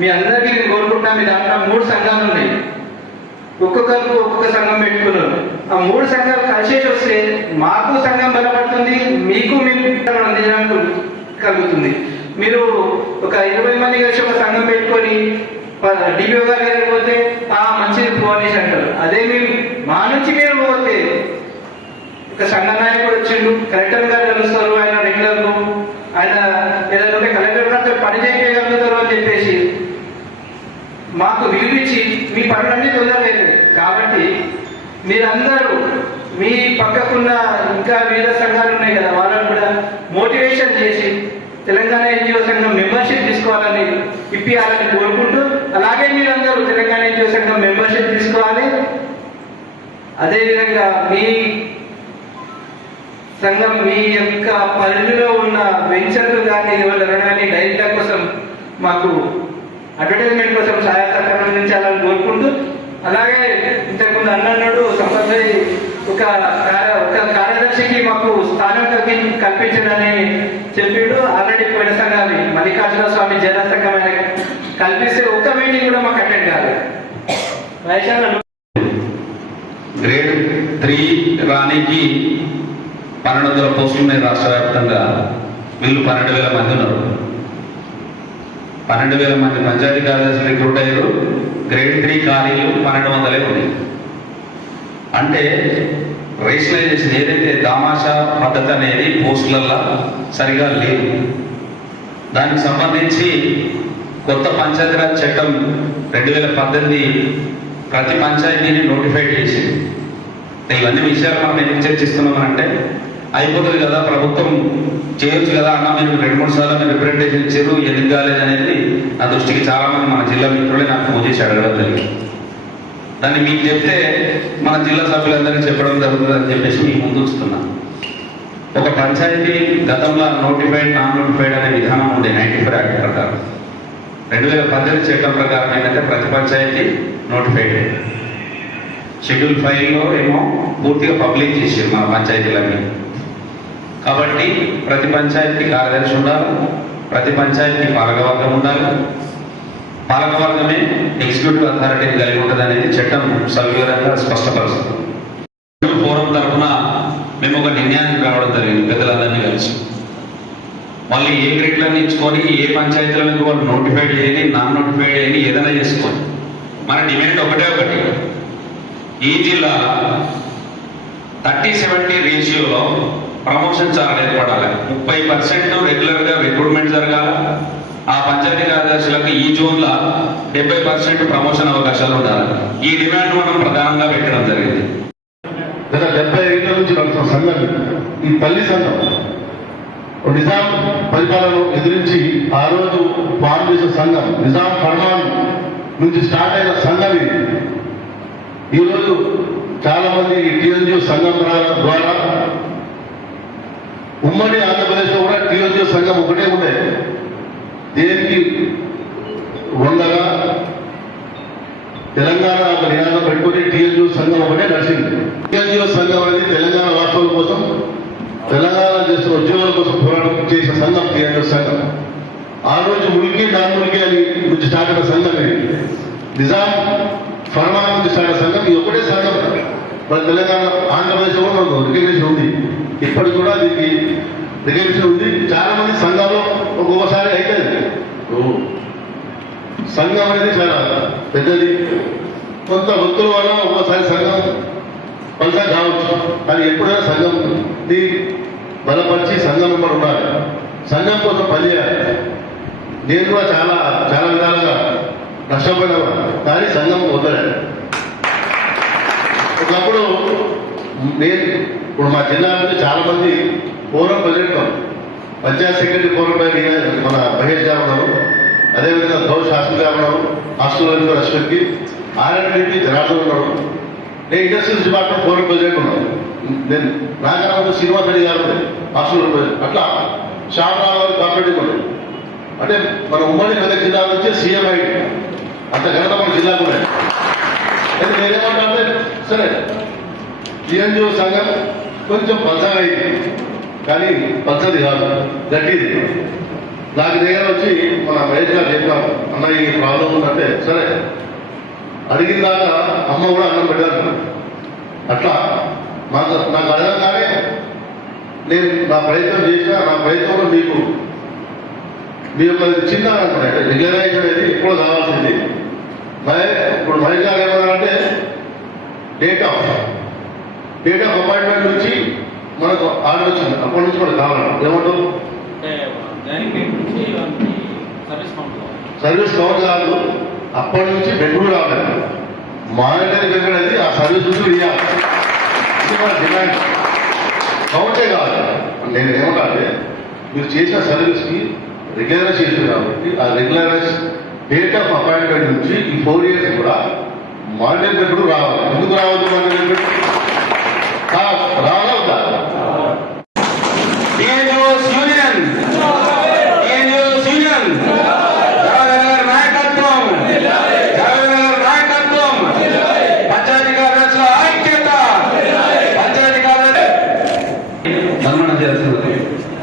మీ నేను కోరుకుంటున్నా మీ దాంట్లో మూడు సంఘాలు ఉన్నాయి. ఒక్కొక్కరు ఒక్కొక్క సంఘం పెట్టుకున్నారు. ఆ మూడు సంఘాలు కలిసేసి వస్తే మాకు సంఘం బలపడుతుంది మీకు మేము అందించడానికి కలుగుతుంది. మీరు ఒక ఇరవై మంది కలిసి ఒక సంఘం పెట్టుకొని డిపిఓ గారు దగ్గరికి ఆ మంచిది పోనేసి అంటారు. అదే మేము మా నుంచి మీరు పోతే ఒక సంఘ నాయకుడు వచ్చిండు కలెక్టర్ గారు కలుస్తారు ఆయన రెగ్యులర్లు ఆయన ఏదైనా ఉంటే కలెక్టర్ గారితో పని చేయగలుగుతారు అని చెప్పేసి మాకు విలువించి మీ పనులన్నీ తొందరగా అవుతాయి కాబట్టి మీరందరూ మీ పక్కకున్న ఇంకా వివిధ సంఘాలు ఉన్నాయి కదా వాళ్ళని కూడా మోటివేషన్ చేసి తెలంగాణ ఎన్జిఓ సంఘం మెంబర్షిప్ తీసుకోవాలని ఇప్పియాలని కోరుకుంటూ అలాగే మీరందరూ తెలంగాణ ఎన్జిఓ సంఘం మెంబర్షిప్ తీసుకోవాలి. అదేవిధంగా మీ సంఘం మీ యొక్క పరిధిలో ఉన్న వెంచర్లు కానీ ఎవరైనా కానీ డైరీల కోసం మాకు అడ్వర్టైజ్మెంట్ కోసం సహాయ సహకారం అందించాలని కోరుకుంటూ అలాగే ఇంతకుముందు అన్నన్నాడు సంపద ఒక ఒక కార్యదర్శికి మాకు స్థానం కల్పించడని చెప్పిండు. ఆల్రెడీ పోయిన సంఘాన్ని మల్లికార్జున స్వామి జన సంఘం ఆయన కల్పిస్తే ఒక్క మీటింగ్ కూడా మాకు అటెండ్ కాదు వైశాఖ గ్రేడ్ త్రీ రానికి పన్నెండు వందల పోస్టులు ఉన్నాయి రాష్ట్ర వ్యాప్తంగా. వీళ్ళు పన్నెండు వేల మంది ఉన్నారు. పన్నెండు వేల మంది పంచాయతీ కార్యదర్శులు రిక్రూట్ అయ్యారు. గ్రేడ్ త్రీ ఖాళీలు పన్నెండు వందలే ఉన్నాయి. అంటే రేషనలైజేషన్ ఏదైతే దామాషా పద్ధతి అనేది పోస్టులల్లో సరిగా లేదు దానికి సంబంధించి కొత్త పంచాయతీరాజ్ చట్టం రెండు వేల పద్దెనిమిది ప్రతి పంచాయతీని నోటిఫై చేసింది. ఇవన్నీ విషయాలు మనం ఎందుకు చర్చిస్తున్నామంటే అయిపోతుంది కదా ప్రభుత్వం చేయొచ్చు కదా అన్న మీరు రెండు మూడు సార్లు మీరు రిప్రజెంటేషన్ ఇచ్చారు ఎందుకు కాలేదు అనేది నా దృష్టికి చాలా మంది మన జిల్లా మిత్రులే నాకు ఫోన్ చేసి అడగడం జరిగింది. దాన్ని మీకు చెప్తే మన జిల్లా సభ్యులందరికీ చెప్పడం జరుగుతుంది అని చెప్పేసి మీకు ముందు వస్తున్నాను ఒక పంచాయతీ గతంలో నోటిఫైడ్ నాన్ నోటిఫైడ్ అనే విధానం ఉంది నైన్టీ ఫైవ్ యాక్ట్ ప్రకారం. రెండు వేల పద్దెనిమిది చట్టం ప్రకారం ఏంటంటే ప్రతి పంచాయతీ నోటిఫైడ్ షెడ్యూల్ ఫైవ్లో ఏమో పూర్తిగా పబ్లిక్ చేసారు మన పంచాయతీలన్నీ. కాబట్టి ప్రతి పంచాయతీ కార్యదర్శి ఉండాలి ప్రతి పంచాయతీ పాలకవర్గం ఉండాలి. పాలకవర్గమే ఎగ్జిక్యూటివ్ అథారిటీని కలిగి ఉంటుంది అనేది చట్టం సవివరంగా స్పష్టపరుస్తుంది. ఫోరం తరఫున మేము ఒక నిర్ణయానికి రావడం జరిగింది పెద్దలందరినీ కలిసి. మళ్ళీ ఏ గ్రేడ్లను ఇచ్చుకొని ఏ పంచాయతీలకు వాళ్ళు నోటిఫైడ్ చేయని నాన్ నోటిఫైడ్ చేయని ఏదైనా చేసుకోండి. మన డిమాండ్ ఒకటే ఒకటి. ఈ జిల్లా థర్టీ సెవెంటీ రేషియోలో ప్రమోషన్ చాలా ఏర్పడాలి. ముప్పై పర్సెంట్ రెగ్యులర్గా రిక్రూట్మెంట్ జరగాల. ఆ పంచాయతీ కార్యదర్శులకు ఈ జోన్ల డెబ్బై పర్సెంట్ ప్రమోషన్ అవకాశాలు ఉండాలి. ఈ డిమాండ్ మనం ప్రధానంగా పెట్టడం జరిగింది. గత డెబ్బై ఏళ్ళ నుంచి నడుస్తున్న సంఘం ఈ తల్లి సంఘం నిజాం పరిపాలన ఎదిరించి ఆ రోజు ఫామ్ చేసిన సంఘం నిజాం ఫర్మాన్ నుంచి స్టార్ట్ అయిన సంఘం ఇది. ఈరోజు చాలా మంది టీఎన్జిఓ సంఘం ద్వారా ఉమ్మడి ఆంధ్రప్రదేశ్లో కూడా టీఎన్జిఓ సంఘం ఒకటే ఉండే దేనికి వందగా తెలంగాణ ఒక నినాదం పెట్టుకుని టీఎన్జిఓ సంఘం ఒకటే నడిచింది టీఎన్జిఓ సంఘం అనేది తెలంగాణ రాష్ట్రాల కోసం తెలంగాణ చేస్తున్న ఉద్యోగాల కోసం పోరాటం చేసిన సంఘం టీఎన్జిఓ సంఘం ఆ రోజు మురికి నాన్ మురికి అని నుంచి స్టార్ట్ అయిన సంఘం ఇది నిజాం ఫర్మాన్ నుంచి స్టార్ట్ అయిన సంఘం ఇది ఒకటే సంఘం మన తెలంగాణ ఆంధ్రప్రదేశ్ కూడా రికగ్నిషన్ ఉంది ఇప్పటికి కూడా దీనికి రికగ్నిషన్ ఉంది. చాలా మంది సంఘాలు ఒక్కొక్కసారి అయితే సంఘం అనేది చాలా పెద్దది. కొంత భక్తుల వల్ల ఒక్కోసారి సంఘం ఫలితం కావచ్చు. కానీ ఎప్పుడైనా సంఘం బలపరిచి సంఘం కూడా ఉండాలి. సంఘం కోసం పనిచేయాలి. నేను కూడా చాలా చాలా విధాలుగా నష్టపోయినా కానీ సంఘం వదలే ఒకప్పుడు నేను ఇప్పుడు మా జిల్లా నుంచి చాలా మంది పూర్వం ప్రజెంట్ పంచాయత్ సెక్రటరీ పూర్వం మన మహేష్ గారు ఉన్నారు. అదేవిధంగా గౌడ్ హాస్టల్ గారు ఉన్నారు. హాస్టల్ వెల్ఫేర్ అశ్వత్కి ఆర్ఎండ్కి జనార్దన్ ఉన్నారు. నేను ఇండస్ట్రియల్ డిపార్ట్మెంట్ పూర్వం ప్రెసిడెంట్ ఉన్నాను. నేను నాకన్నా శ్రీనివాస్ రెడ్డి గారు హాస్టల్ అట్లా శ్యామ్ రావు గారు కోఆపరేటివ్ ఉండే అంటే మన ఉమ్మడి మెదక్ జిల్లా నుంచి సీఎం అయ్యి అంత ఘనత మన జిల్లా కూడా అయితే నేనేమంటా అంటే సరే జిఎన్జిఓ సంఘం కొంచెం పచ్చగా అయింది కానీ పచ్చది కాదు. గట్టిది నాకు దగ్గర వచ్చి మన మహేష్ గారు చెప్పినాము అన్న ఈ ప్రాబ్లం ఉందంటే సరే. అడిగిన దాకా అమ్మ కూడా అన్నం పెట్టారు. అట్లా. మాకు నాకు అడగగానే నేను నా ప్రయత్నం చేసినా నా ప్రయత్నంలో మీకు మీ యొక్క చిన్న అనుకుంటే రిజర్వేషన్ అనేది ఎప్పుడు కావాల్సింది. మరి ఇప్పుడు మహేష్ గారు ఏమన్నారంటే date of date of appointment నుంచి మనకు ఆర్డర్ వచ్చింది అప్పటి నుంచి మనకు కావాలి ఏమంటారు సర్వీస్ కౌంట్ కాదు అప్పటి నుంచి బెంగళూరు రావాలి. మానిటరీ బెంగళూరు అనేది ఆ సర్వీస్ నుంచి ఇవ్వాలి ఇది మన డిమాండ్. కౌంటే కాదు. నేను ఏమంటే మీరు చేసిన సర్వీస్కి రెగ్యులరైజ్ చేసింది కాబట్టి ఆ రెగ్యులరైజ్ డేట్ ఆఫ్ అపాయింట్మెంట్ నుంచి ఈ ఫోర్ ఇయర్స్ కూడా మానిటరీ రావాలి. ఎందుకు రావద్దు మానిటరీ dentro dele.